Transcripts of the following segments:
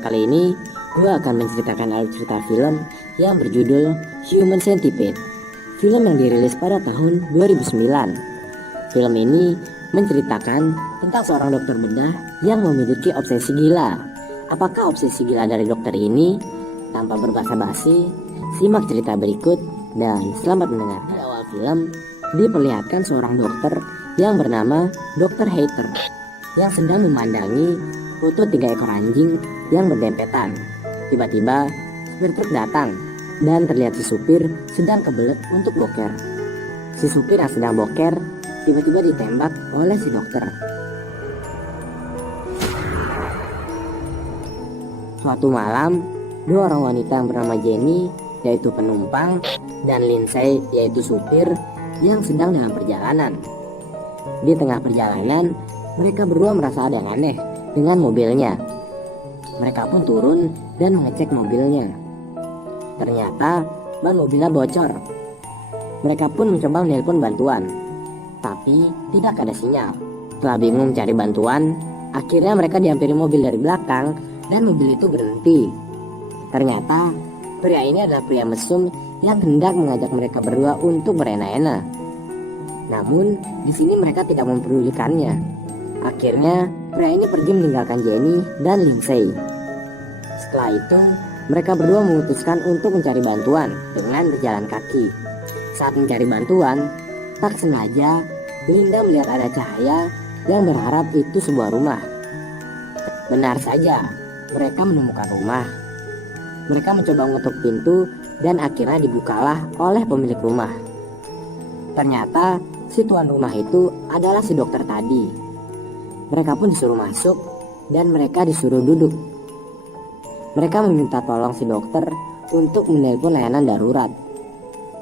kali ini gue akan menceritakan alur cerita film yang berjudul Human Centipede. Film yang dirilis pada tahun 2009. Film ini menceritakan tentang seorang dokter bedah yang memiliki obsesi gila. Apakah obsesi gila dari dokter ini? Tanpa berbasa-basi, simak cerita berikut dan selamat mendengar. Di awal film diperlihatkan seorang dokter yang bernama Dr. Hater yang sedang memandangi foto 3 ekor anjing yang berdempetan. Tiba-tiba supir truk datang dan terlihat si supir sedang kebelet untuk boker. Si supir yang sedang boker tiba-tiba ditembak oleh si dokter. Suatu malam, 2 orang wanita yang bernama Jenny, yaitu penumpang, dan Lindsay, yaitu supir, yang sedang dalam perjalanan. Di tengah perjalanan, mereka berdua merasa ada yang aneh dengan mobilnya. Mereka pun turun dan mengecek mobilnya. Ternyata ban mobilnya bocor. Mereka pun mencoba menelpon bantuan, tapi tidak ada sinyal. Setelah bingung mencari bantuan, akhirnya mereka dihampiri mobil dari belakang dan mobil itu berhenti. Ternyata pria ini adalah pria mesum yang hendak mengajak mereka berdua untuk berenak-enak. Namun di sini mereka tidak mempedulikannya. Akhirnya pria ini pergi meninggalkan Jenny dan Lindsay. Setelah itu mereka berdua memutuskan untuk mencari bantuan dengan berjalan kaki. Saat mencari bantuan, tak sengaja Linda melihat ada cahaya yang berharap itu sebuah rumah. Benar saja, mereka menemukan rumah. Mereka mencoba mengetuk pintu dan akhirnya dibukalah oleh pemilik rumah. Ternyata si tuan rumah itu adalah si dokter tadi. Mereka pun disuruh masuk dan mereka disuruh duduk. Mereka meminta tolong si dokter untuk menelpon layanan darurat.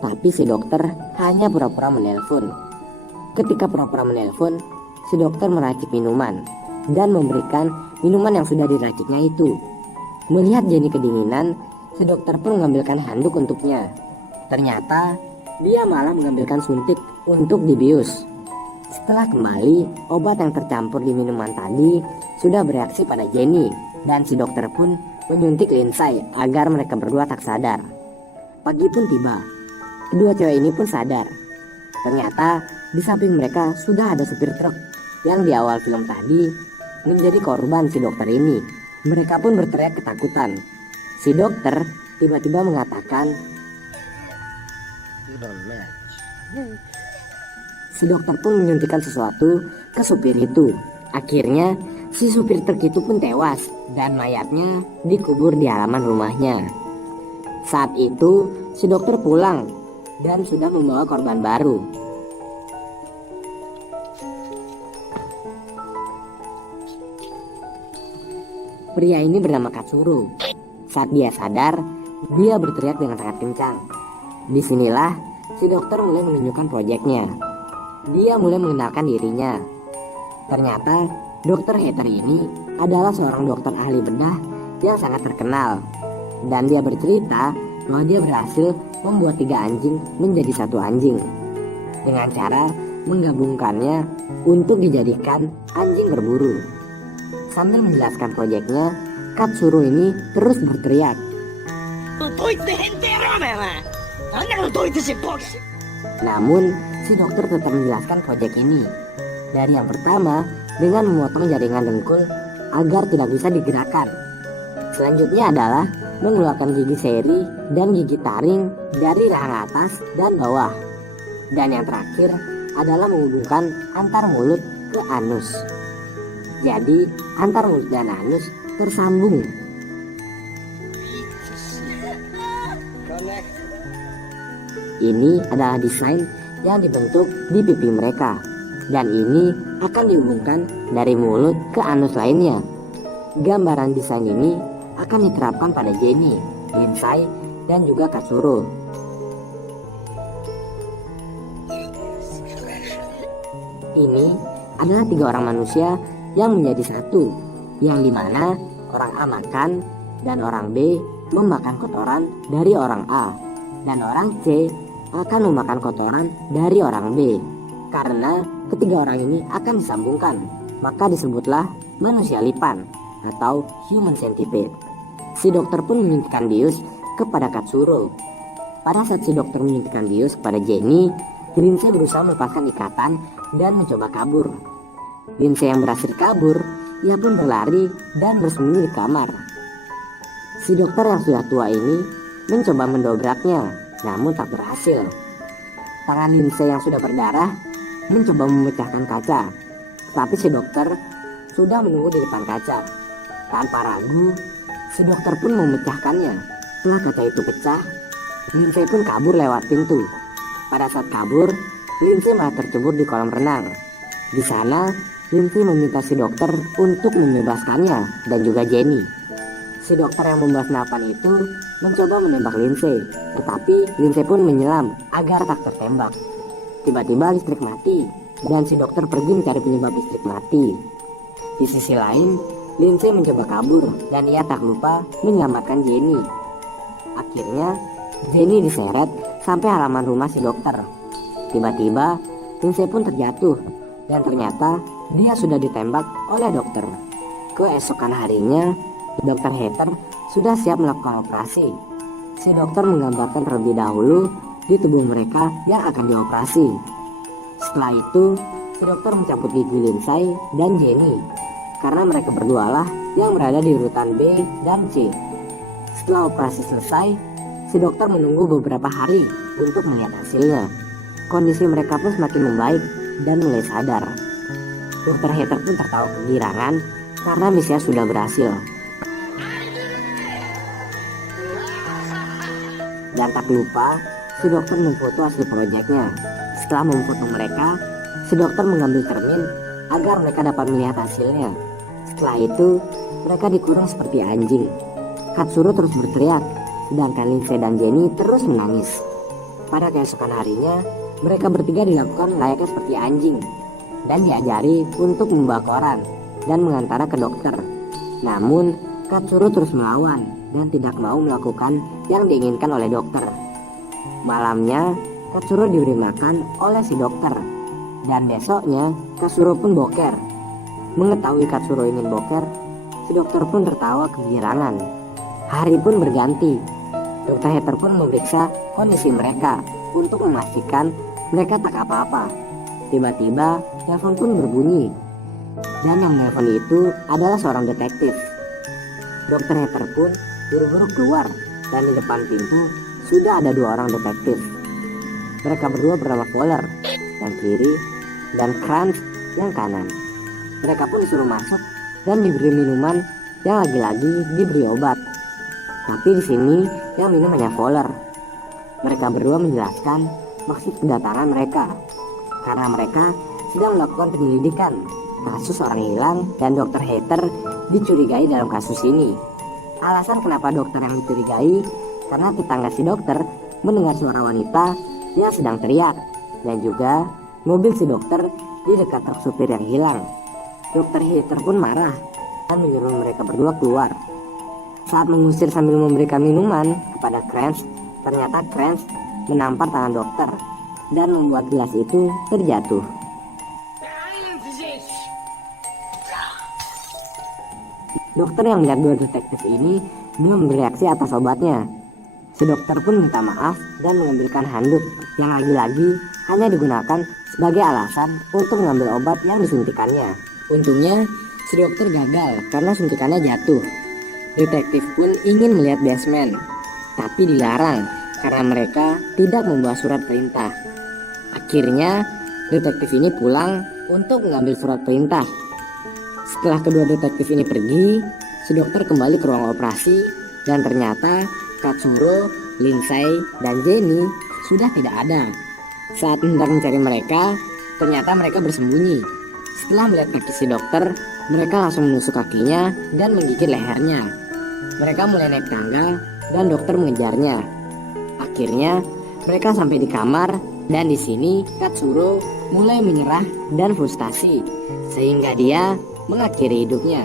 Tapi si dokter hanya pura-pura menelpon. Ketika pura-pura menelpon, si dokter meracik minuman dan memberikan minuman yang sudah diraciknya itu. Melihat Jenny kedinginan, si dokter pun mengambilkan handuk untuknya. Ternyata dia malah mengambilkan suntik untuk dibius. Setelah kembali, obat yang tercampur di minuman tadi sudah bereaksi pada Jenny, dan si dokter pun menyuntik Lindsay agar mereka berdua tak sadar. Pagi pun tiba. Kedua cewek ini pun sadar. Ternyata di samping mereka sudah ada supir truk yang di awal film tadi menjadi korban si dokter ini. Mereka pun berteriak ketakutan. Si dokter tiba-tiba mengatakan, si dokter pun menyuntikkan sesuatu ke supir itu. Akhirnya si supir truk itu pun tewas dan mayatnya dikubur di halaman rumahnya. Saat itu si dokter pulang dan sudah membawa korban baru. Pria ini bernama Katsuro. Saat dia sadar, dia berteriak dengan sangat kencang. Disinilah si dokter mulai menunjukkan proyeknya. Dia mulai mengenalkan dirinya. Ternyata dokter Hater ini adalah seorang dokter ahli bedah yang sangat terkenal. Dan dia bercerita bahwa dia berhasil membuat 3 anjing menjadi 1 anjing dengan cara menggabungkannya untuk dijadikan anjing berburu. Sambil menjelaskan proyeknya, Katsuro ini terus berteriak. Namun, si dokter tetap menjelaskan proyek ini. Dari yang pertama, dengan memotong jaringan dengkul agar tidak bisa digerakkan. Selanjutnya adalah mengeluarkan gigi seri dan gigi taring dari rahang atas dan bawah. Dan yang terakhir adalah menghubungkan antar mulut ke anus. Jadi antar mulut dan anus tersambung. Ini adalah desain yang dibentuk di pipi mereka. Dan ini akan dihubungkan dari mulut ke anus lainnya. Gambaran desain ini akan diterapkan pada Jenny, Lindsay, dan juga Katsuro. Ini adalah 3 orang manusia yang menjadi 1, yang dimana orang A makan dan orang B memakan kotoran dari orang A, dan orang C akan memakan kotoran dari orang B. Karena ketiga orang ini akan disambungkan, maka disebutlah manusia lipan atau human centipede. Si dokter pun menyuntikkan bius kepada Katsuro. Pada saat si dokter menyuntikkan bius kepada Jenny, Lindsay berusaha melepaskan ikatan dan mencoba kabur. Lindsay yang berhasil kabur, ia pun berlari dan bersembunyi di kamar. Si dokter yang sudah tua ini mencoba mendobraknya, namun tak berhasil. Tangan Lindsay yang sudah berdarah mencoba memecahkan kaca, tetapi si dokter sudah menunggu di depan kaca. Tanpa ragu, si dokter pun memecahkannya. Setelah kaca itu pecah, Lindsay pun kabur lewat pintu. Pada saat kabur, Lindsay malah tercebur di kolam renang. Di sana, Lindsay meminta si dokter untuk membebaskannya dan juga Jenny. Si dokter yang membawa senapan itu mencoba menembak Lindsay, tetapi Lindsay pun menyelam agar tak tertembak. Tiba-tiba listrik mati dan si dokter pergi mencari penyebab listrik mati. Di sisi lain, Lindsay mencoba kabur dan ia tak lupa menyelamatkan Jenny. Akhirnya, Jenny diseret sampai halaman rumah si dokter. Tiba-tiba, Lindsay pun terjatuh dan ternyata dia sudah ditembak oleh dokter. Keesokan harinya, Dokter Heather sudah siap melakukan operasi. Si dokter menggambarkan terlebih dahulu di tubuh mereka yang akan dioperasi. Setelah itu, si dokter mencabut gigi Lindsay dan Jenny, karena mereka berdua lah yang berada di urutan B dan C. Setelah operasi selesai, si dokter menunggu beberapa hari untuk melihat hasilnya. Kondisi mereka pun semakin membaik dan mulai sadar. Dokter Heather pun tertawa kegirangan karena misinya sudah berhasil. Dan tak lupa, si dokter memfoto hasil proyeknya. Setelah memfoto mereka, si dokter mengambil cermin agar mereka dapat melihat hasilnya. Setelah itu, mereka dikurung seperti anjing. Katsuro terus berteriak, sedangkan Lindsay dan Jenny terus menangis. Pada keesokan harinya, mereka bertiga dilakukan layaknya seperti anjing dan diajari untuk membawa koran dan mengantar ke dokter. Namun, Katsuro terus melawan dan tidak mau melakukan yang diinginkan oleh dokter. Malamnya, Katsuro diberi makan oleh si dokter, dan besoknya Katsuro pun boker. Mengetahui Katsuro ingin boker, si dokter pun tertawa kegirangan. Hari pun berganti. Dokter Heather pun memeriksa kondisi mereka untuk memastikan mereka tak apa-apa. Tiba-tiba telepon pun berbunyi, dan yang menelpon itu adalah seorang detektif. Dokter Heather pun buru-buru keluar, dan di depan pintu sudah ada dua orang detektif. Mereka berdua bernama Fowler yang kiri dan Kranz yang kanan. Mereka pun disuruh masuk dan diberi minuman yang lagi-lagi diberi obat. Tapi di sini yang minum hanya Fowler. Mereka berdua menjelaskan maksud kedatangan mereka karena mereka sedang melakukan penyelidikan kasus orang hilang dan Dokter Heather dicurigai dalam kasus ini. Alasan kenapa dokter yang dicurigai karena tetangga si dokter mendengar suara wanita yang sedang teriak, dan juga mobil si dokter di dekat truk supir yang hilang. Dokter Heather pun marah dan menyuruh mereka berdua keluar. Saat mengusir sambil memberikan minuman kepada Kranz, ternyata Kranz menampar tangan dokter dan membuat gelas itu terjatuh. Dokter yang melihat dua detektif ini belum bereaksi atas obatnya. Si dokter pun minta maaf dan mengambilkan handuk yang lagi-lagi hanya digunakan sebagai alasan untuk mengambil obat yang disuntikannya. Untungnya si dokter gagal karena suntikannya jatuh. Detektif pun ingin melihat basement, tapi dilarang karena mereka tidak membawa surat perintah. Akhirnya detektif ini pulang untuk mengambil surat perintah. Setelah kedua detektif ini pergi, si dokter kembali ke ruang operasi dan ternyata Katsuro, Lindsay, dan Jenny sudah tidak ada. Saat hendak mencari mereka, ternyata mereka bersembunyi. Setelah melihat kaki si dokter, mereka langsung menusuk kakinya dan menggigit lehernya. Mereka mulai naik tangga dan dokter mengejarnya. Akhirnya mereka sampai di kamar dan di sini Katsuro mulai menyerah dan frustasi sehingga dia mengakhiri hidupnya.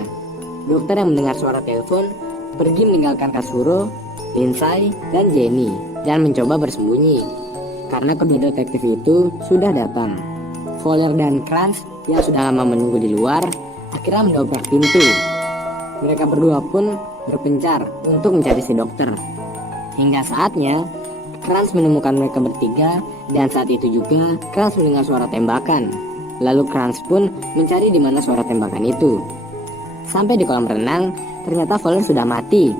Dokter yang mendengar suara telepon pergi meninggalkan Katsuro, Lindsay, dan Jenny dan mencoba bersembunyi karena kedua detektif itu sudah datang. Fowler dan Kranz yang sudah lama menunggu di luar akhirnya mendobrak pintu. Mereka berdua pun berpencar untuk mencari si dokter. Hingga saatnya Kranz menemukan mereka bertiga, dan saat itu juga Kranz mendengar suara tembakan. Lalu Kranz pun mencari di mana suara tembakan itu. Sampai di kolam renang, ternyata Voller sudah mati.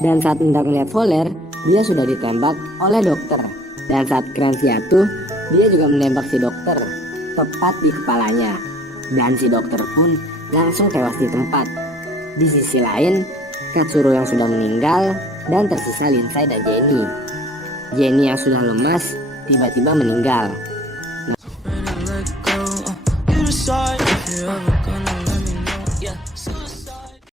Dan saat hendak melihat Voller, dia sudah ditembak oleh dokter. Dan saat Kranz jatuh, dia juga menembak si dokter tepat di kepalanya. Dan si dokter pun langsung tewas di tempat. Di sisi lain, Katsuro yang sudah meninggal dan tersisa Lindsay dan Jenny. Jenny yang sudah lemas tiba-tiba meninggal.